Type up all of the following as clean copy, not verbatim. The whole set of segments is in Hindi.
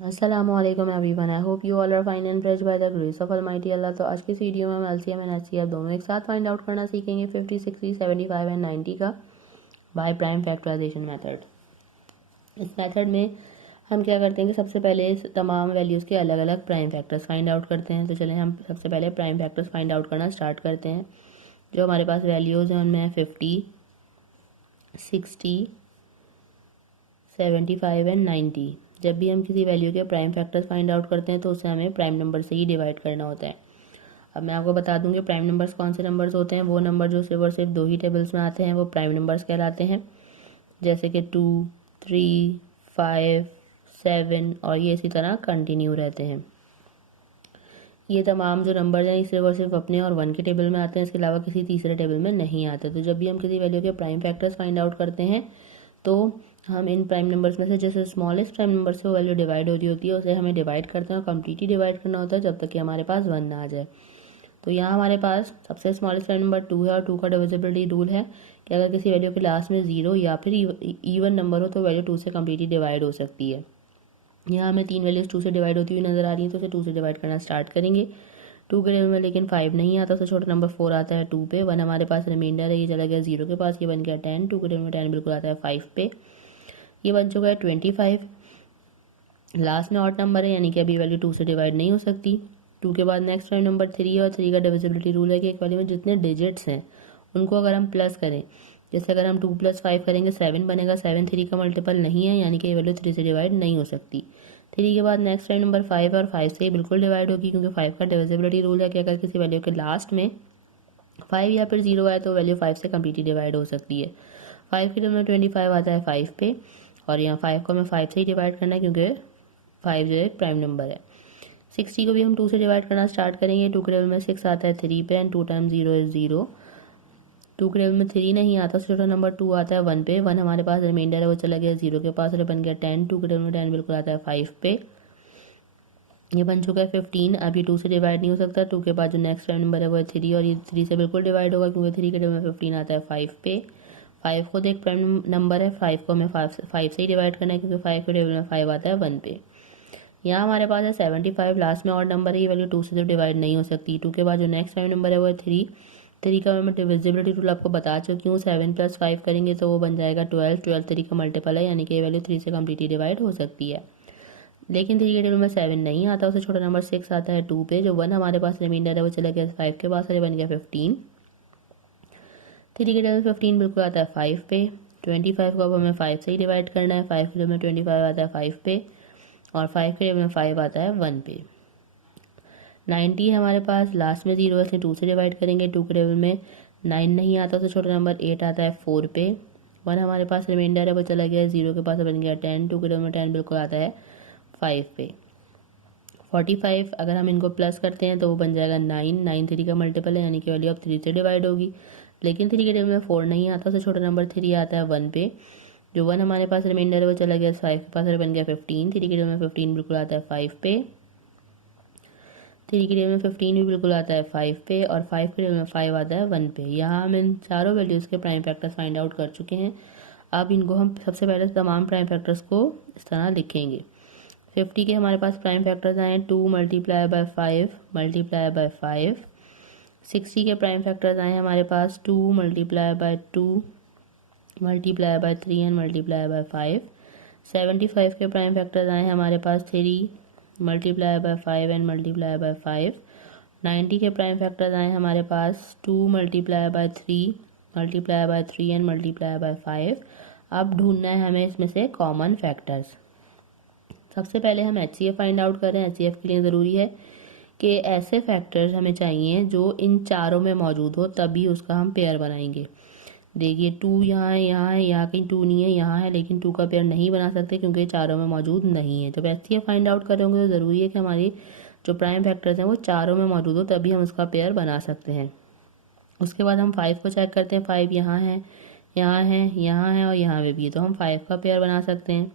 अस्सलाम वालेकुम everyone, I hope you all are fine and blessed by the grace of almighty Allah. तो आज की इस वीडियो में हम एलसीएम एंड एचसीएफ दोनों एक साथ फाइंड आउट करना सीखेंगे 50, 60, 75 एंड 90 का बाय प्राइम फैक्टराइजेशन मेथड। इस मेथड में हम क्या करते हैं कि सबसे पहले तमाम वैल्यूज़ के अलग अलग प्राइम फैक्टर्स फाइंड आउट करते हैं। तो चलें हम सबसे पहले प्राइम फैक्टर्स फाइंड आउट करना स्टार्ट करते हैं। जो हमारे पास वैल्यूज़ हैं उनमें 50, 60, 75 एंड 90। जब भी हम किसी वैल्यू के प्राइम फैक्टर्स फाइंड आउट करते हैं तो उसे हमें प्राइम नंबर से ही डिवाइड करना होता है। अब मैं आपको बता दूं कि प्राइम नंबर्स कौन से नंबर्स होते हैं। वो नंबर जो सिर्फ और सिर्फ दो ही टेबल्स में आते हैं वो प्राइम नंबर्स कहलाते हैं, जैसे कि 2, 3, 5, 7 और ये इसी तरह कंटिन्यू रहते हैं। ये तमाम जो नंबर्स हैं सिर्फ और सिर्फ अपने और 1 के टेबल में आते हैं, इसके अलावा किसी तीसरे टेबल में नहीं आते। तो जब भी हम किसी वैल्यू के प्राइम फैक्टर्स फाइंड आउट करते हैं तो हम इन प्राइम नंबर्स में से जैसे स्मॉलेस्ट प्राइम नंबर से वो वैल्यू डिवाइड होती है उसे हमें डिवाइड करते हैं और कम्प्लीटली डिवाइड करना होता है जब तक कि हमारे पास 1 ना आ जाए। तो यहाँ हमारे पास सबसे स्मॉलेस्ट प्राइम नंबर 2 है और 2 का डिविजिबिलिटी रूल है कि अगर किसी वैल्यू के लास्ट में 0 या फिर इवन नंबर हो तो वैल्यू 2 से कम्प्लीटली डिवाइड हो सकती है। यहाँ हमें 3 वैल्यूज 2 से डिवाइड होती हुई नजर आ रही है तो उसे 2 से डिवाइड करना स्टार्ट करेंगे। 2 के टेबल में लेकिन 5 नहीं आता, तो छोटा नंबर 4 आता है 2 पे। 1 हमारे पास रिमाइंडर है, ये चला गया 0 के पास, ये बन गया 10। 2 के टेबल में 10 बिल्कुल आता है 5 पे, ये बन चुका है 25। लास्ट में ऑड नंबर है यानी कि अभी वैल्यू 2 से डिवाइड नहीं हो सकती। 2 के बाद नेक्स्ट प्राइम नंबर 3 है और 3 का डिविजिबिलिटी रूल है कि एक वैल्यू में जितने डिजिट्स हैं उनको अगर हम प्लस करें, जैसे अगर हम 2 + 5 करेंगे 7 बनेगा। 7 3 का मल्टीपल नहीं है यानी कि ये वैल्यू 3 से डिवाइड नहीं हो सकती। 3 के बाद नेक्स्ट प्राइम नंबर 5 है और 5 से ही बिल्कुल डिवाइड होगी क्योंकि 5 का डिविजिबिलिटी रूल है कि अगर किसी वैल्यू के लास्ट में 5 या फिर 0 आए तो वैल्यू 5 से कम्प्लीटली डिवाइड हो सकती है। 5 के टेबल में 25 आता है 5 पे और यहाँ 5 को हमें 5 से ही डिवाइड करना है क्योंकि 5 जो है प्राइम नंबर है। 60 को भी हम 2 से डिवाइड करना स्टार्ट करेंगे। 2 के टेबल में 6 आता है 3 पे एंड 2 टाइम्स 0 इज 0। 2 के टेबल में 3 नहीं आता, छोटा नंबर 2 आता है 1 पे। 1 हमारे पास रिमाइंडर है, वो चला गया 0 के पास और बन गया 10। 2 के टेबल में 10 बिल्कुल आता है 5 पे, ये बन चुका है 15। अब ये 2 से डिवाइड नहीं हो सकता। 2 के बाद जो नेक्स्ट प्राइम नंबर है वो है 3 और ये 3 से बिल्कुल डिवाइड होगा क्योंकि 3 के टेबल में 15 आता है 5 पे। 5 खुद एक प्राइम नंबर है, 5 को हमें 5 से ही डिवाइड करना है क्योंकि 5 के टेबल में 5 आता है 1 पे। यहाँ हमारे पास है 75, लास्ट में और नंबर है, ये वैल्यू 2 से तो डिवाइड नहीं हो सकती। 2 के बाद जो नेक्स्ट प्राइम नंबर है वो है 3। 3 का मैं डिविजिबिलिटी रूल आपको बता चुकी हूँ। 7 + 5 करेंगे तो वो बन जाएगा 12। 12 3 का मल्टीपल है यानी कि ये वैल्यू 3 से कम्प्लीटली डिवाइड हो सकती है। लेकिन 3 के टेबल में 7 नहीं आता, उससे छोटा नंबर 6 आता है 2 पे। जो 1 हमारे पास रिमाइंडर है वो चला गया 5 के पास और ये बन गया 15। 3 के टेबल में 15 बिल्कुल आता है 5 पे। 25 को अब हमें 5 से ही डिवाइड करना है। 5 के टेबल में 25 आता है 5 पे और 5 के टेबल में 5 आता है 1 पे। 90 है हमारे पास, लास्ट में 0 है इसलिए 2 से डिवाइड करेंगे। 2 के टेबल में 9 नहीं आता, तो छोटा नंबर 8 आता है 4 पे। 1 हमारे पास रिमाइंडर है वो चला गया 0 के पास बन गया 10। 2 के टेबल में 10 बिल्कुल आता है 5 पे। 45 अगर हम इनको प्लस करते हैं तो वो बन जाएगा 9। 9 3 का मल्टीपल है यानी कि वैल्यू अब 3 से डिवाइड होगी। लेकिन 3 के टेबल में 4 नहीं आता, तो छोटा नंबर 3 आता है 1 पे। जो 1 हमारे पास रिमाइंडर है वो चला गया 5 के पास और बन गया 15। 3 के टेबल में 15 बिल्कुल आता है 5 पे। 3 के टेबल में 15 भी बिल्कुल आता है 5 पे और 5 के टेबल में 5 आता है 1 पे। यहाँ हम इन चारों वैल्यूज़ के प्राइम फैक्टर्स फाइंड आउट कर चुके हैं। अब इनको हम सबसे पहले तमाम प्राइम फैक्टर्स को इस तरह लिखेंगे। 50 के हमारे पास प्राइम फैक्टर्स आए हैं 2 × 5 × 5। 60 के प्राइम फैक्टर्स आए हैं हमारे पास 2 × 2 × 3 एंड × 5। 75 के प्राइम फैक्टर्स आए हैं हमारे पास 3 × 5 एंड × 5। 90 के प्राइम फैक्टर्स आए हैं हमारे पास 2 × 3 × 3 एंड × 5। अब ढूंढना है हमें इसमें से कॉमन फैक्टर्स। सबसे पहले हम HCF फाइंड आउट करें। HCF के लिए ज़रूरी है कि ऐसे फैक्टर्स हमें चाहिए जो इन चारों में मौजूद हो, तभी उसका हम पेयर बनाएंगे। देखिए 2 यहाँ है, यहाँ है, यहाँ कहीं 2 नहीं है, यहाँ है, लेकिन 2 का पेयर नहीं बना सकते क्योंकि चारों में मौजूद नहीं है। जब HCF फाइंड आउट करेंगे तो ज़रूरी है कि हमारी जो प्राइम फैक्टर्स हैं वो चारों में मौजूद हो, तभी हम उसका पेयर बना सकते हैं। उसके बाद हम 5 को चेक करते हैं। 5 यहाँ है, यहाँ है, यहाँ है और यहाँ पे भी है, तो हम 5 का पेयर बना सकते हैं।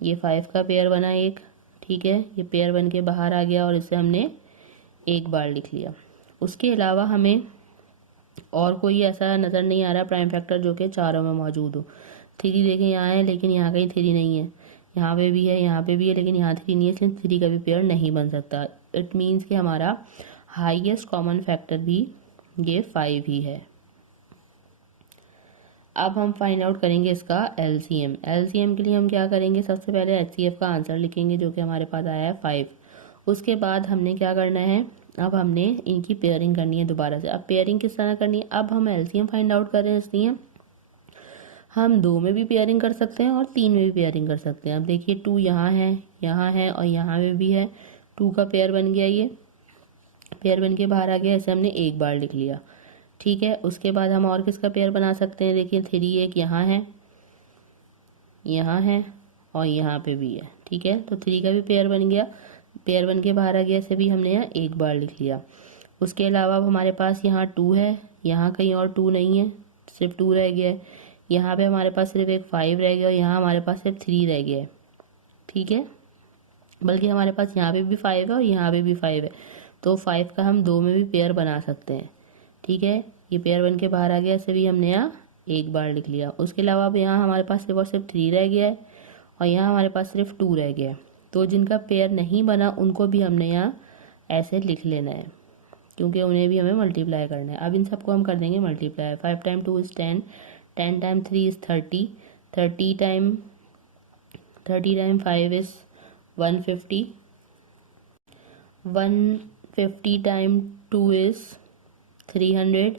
ये 5 का पेयर बना एक, ठीक है, ये पेयर बन के बाहर आ गया और इसे हमने एक बार लिख लिया। उसके अलावा हमें और कोई ऐसा नज़र नहीं आ रहा प्राइम फैक्टर जो कि चारों में मौजूद हो। 3 देखें यहाँ है लेकिन यहाँ कहीं 3 नहीं है, यहाँ पे भी है, यहाँ पे भी है, लेकिन यहाँ 3 नहीं है, इसलिए 3 का भी पेयर नहीं बन सकता। इट मीन्स कि हमारा हाईएस्ट कॉमन फैक्टर भी ये 5 ही है। अब हम फाइंड आउट करेंगे इसका एलसीएम। एलसीएम के लिए हम क्या करेंगे, सबसे पहले एचसीएफ का आंसर लिखेंगे जो कि हमारे पास आया है 5। उसके बाद हमने क्या करना है, अब हमने इनकी पेयरिंग करनी है दोबारा से। अब पेयरिंग किस तरह करनी है, अब हम एलसीएम फाइंड आउट कर रहे हैं, इसलिए हम 2 में भी पेयरिंग कर सकते हैं और 3 में भी पेयरिंग कर सकते हैं। अब देखिए 2 यहाँ है और यहाँ पे भी है, 2 का पेयर बन गया, ये पेयर बन के बाहर आ गया, ऐसे हमने एक बार लिख लिया। ठीक है, उसके बाद हम और किसका पेयर बना सकते हैं, देखिए 3 एक यहाँ है और यहाँ पे भी है। ठीक है, तो 3 का भी पेयर बन गया, पेयर बन के बाहर आ गया, ऐसे भी हमने यहाँ एक बार लिख लिया। उसके अलावा अब हमारे पास यहाँ 2 है, यहाँ कहीं और 2 नहीं है, सिर्फ 2 रह गया है। यहाँ पे हमारे पास सिर्फ एक 5 रह गया और यहाँ हमारे पास सिर्फ 3 रह गया है। ठीक है, बल्कि हमारे पास यहाँ पे भी 5 है और यहाँ पे भी 5 है, तो 5 का हम 2 में भी पेयर बना सकते हैं। ठीक है, ये पेयर बन के बाहर आ गया, ऐसे भी हमने यहाँ एक बार लिख लिया। उसके अलावा अब यहाँ हमारे पास सिर्फ और सिर्फ 3 रह गया है और यहाँ हमारे पास सिर्फ 2 रह गया है, तो जिनका पेयर नहीं बना उनको भी हमने यहाँ ऐसे लिख लेना है, क्योंकि उन्हें भी हमें मल्टीप्लाई करना है। अब इन सबको हम कर देंगे multiply. 5 time 2 is 10, 10 time 3 is 30, 30 time 5 is 150, 150 time 2 is 300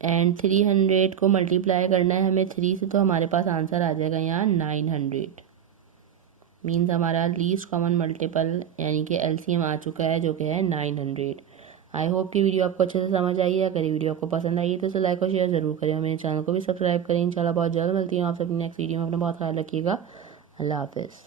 and 300 को मल्टीप्लाई करना है हमें 3 से, तो हमारे पास आंसर आ जाएगा यहाँ 900। मीन्स हमारा लीस्ट कॉमन मल्टीपल यानी कि एलसीएम आ चुका है जो कि है 900। आई होप कि वीडियो आपको अच्छे से समझ आई है। अगर ये वीडियो आपको पसंद आई है तो इसे लाइक और शेयर जरूर करें, मेरे चैनल को भी सब्सक्राइब करें। इंशाल्लाह बहुत जल्द मिलती हूँ आप सभी नेक्स्ट वीडियो में। अपना बहुत ख्याल रखिएगा। अल्लाह हाफिज़।